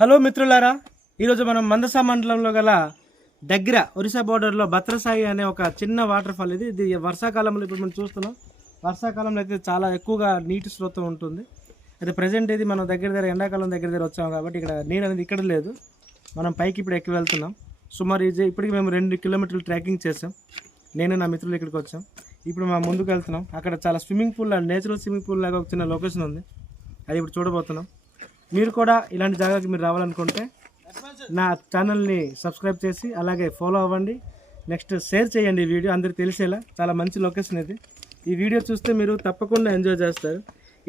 Hello మిత్రులారా, ఈరోజు మనం మందస మండలంలో గల దగ్గర ఒరిస్సా బోర్డర్లో భద్రసాయి అనే ఒక చిన్న వాటర్ ఫాల్. ఇది వర్షాకాలంలో ఇప్పుడు మనం చూస్తున్నాం. వర్షాకాలంలో అయితే చాలా ఎక్కువగా నీటి స్రోతం ఉంటుంది. అయితే ప్రజెంట్ ఇది మనం దగ్గర ఎండాకాలం దగ్గర వచ్చాము కాబట్టి ఇక్కడ నీరు అనేది ఇక్కడ లేదు. మనం పైకి ఇప్పుడు ఎక్కి వెళ్తున్నాం. సుమారు ఇప్పటికి మేము 2 కిలోమీటర్లు ట్రెక్కింగ్ చేసాం. నేను నా మిత్రులు ఇక్కడికి వచ్చాం. ఇప్పుడు మేము ముందుకు వెళ్తున్నాం. అక్కడ చాలా swimming pool, natural swimming pool లాగా ఒక చిన్న లొకేషన్ ఉంది. అది ఇప్పుడు చూడబోతున్నాం. మీరు కూడా ఇలాంటి జాగాకి మీరు రావాలనుకుంటే నా ఛానల్ని సబ్స్క్రైబ్ చేసి అలాగే ఫాలో అవ్వండి. నెక్స్ట్ షేర్ చేయండి. ఈ వీడియో అందరికి తెలిసేలా. చాలా మంచి లొకేషన్ ఇది. ఈ వీడియో చూస్తే మీరు తప్పకుండా ఎంజాయ్ చేస్తారు.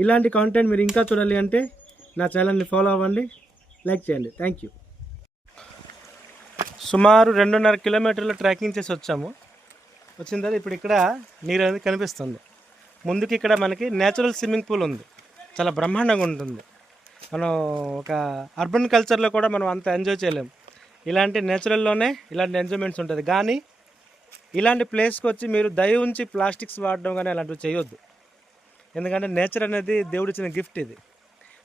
ఇలాంటి కాంటెంట్ మీరు ఇంకా చూడాలి అంటే నా ఛానల్ని ఫాలో అవ్వండి, లైక్ చేయండి. Thank you. సుమారు 2.5 కిలోమీటర్లు ట్రెక్కింగ్ చేసి వచ్చాము. వచ్చిన తర్వాత ఇప్పుడు ఇక్కడ నీరు అనేది కనిపిస్తుంది. ముందుకి ఇక్కడ మనకి నేచురల్ స్విమ్మింగ్ పూల్ ఉంది. చాలా బ్రహ్మాండంగా ఉంటుంది. మనం ఒక అర్బన్ కల్చర్లో కూడా మనం అంత ఎంజాయ్ చేయలేము. ఇలాంటి నేచురల్లోనే ఇలాంటి ఎంజాయ్మెంట్స్ ఉంటుంది. కానీ ఇలాంటి ప్లేస్కి వచ్చి మీరు దయ ఉంచి ప్లాస్టిక్స్ వాడడం కానీ అలాంటివి చేయొద్దు. ఎందుకంటే నేచర్ అనేది దేవుడు ఇచ్చిన గిఫ్ట్. ఇది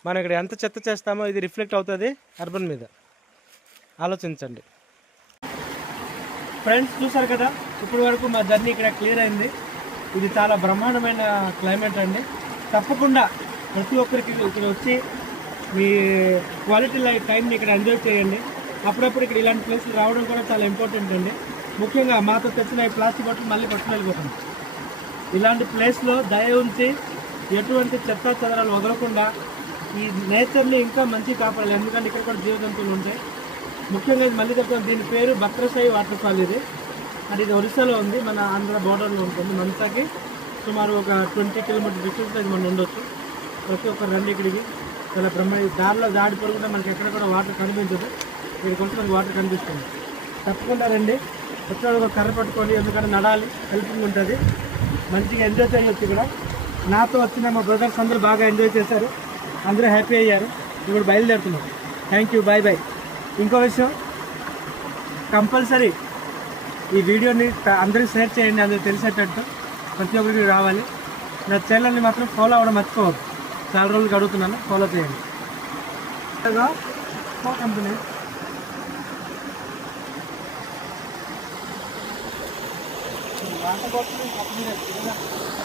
మనం ఇక్కడ ఎంత చెత్త చేస్తామో ఇది రిఫ్లెక్ట్ అవుతుంది అర్బన్ మీద. ఆలోచించండి. ఫ్రెండ్స్, చూసారు కదా, ఇప్పటి వరకు మా జర్నీ ఇక్కడ క్లియర్ అయింది. ఇది చాలా బ్రహ్మాండమైన క్లైమేట్ అండి. తప్పకుండా ప్రతి ఒక్కరికి ఇక్కడ వచ్చి మీ క్వాలిటీ లైఫ్ టైంని ఇక్కడ ఎంజాయ్ చేయండి. అప్పుడప్పుడు ఇక్కడ ఇలాంటి ప్లేస్లు రావడం కూడా చాలా ఇంపార్టెంట్ అండి. ముఖ్యంగా మాతో తెచ్చిన ఈ ప్లాస్టిక్ బాటిల్ మళ్ళీ పట్టుకుని వెళ్ళిపోతుంది. ఇలాంటి ప్లేస్లో దయ ఉంచి ఎటువంటి చెత్త చెదరాలు వదలకుండా ఈ నేచర్ని ఇంకా మంచిగా కాపాడాలి. ఎందుకంటే ఇక్కడ కూడా జీవజంతువులు ఉంటాయి. ముఖ్యంగా ఇది మళ్ళీ చెప్తాను, దీని పేరు భద్రసాయి వాటర్ ఫాల్. ఇది ఒరిస్సాలో ఉంది, మన ఆంధ్ర బోర్డర్లో ఉంటుంది. మనసాకి సుమారు ఒక 20 కిలోమీటర్ డిస్టెన్స్లో ఇది మనం ఉండొచ్చు. ప్రతి ఒక్కరు రండి ఇక్కడికి. చాలా దారిలో దాడి పడుకుంటే మనకి ఎక్కడ కూడా వాటర్ కనిపించదు. ఇక్కడికి వస్తే మనకి వాటర్ కనిపిస్తుంది. తప్పకుండా రండి. వచ్చిన ఒక కర్ర పట్టుకోండి, ఎందుకంటే నడాలి, హెల్పింగ్ ఉంటుంది. మంచిగా ఎంజాయ్ చేయొచ్చు. ఇక్కడ నాతో వచ్చిన మా బ్రదర్స్ అందరూ బాగా ఎంజాయ్ చేశారు. అందరూ హ్యాపీ అయ్యారు. ఇప్పుడు బయలుదేరుతున్నాం. Thank you, bye bye. ఇంకో విషయం, కంపల్సరీ ఈ వీడియోని అందరికీ షేర్ చేయండి. అందరికి తెలిసేటట్టు ప్రతి ఒక్కరికి రావాలి. నా ఛానల్ని మాత్రం ఫాలో అవ్వడం మర్చిపోవద్దు. చాలా రోజులకి అడుగుతున్నాను, ఫాలో చేయండి. Company water bottle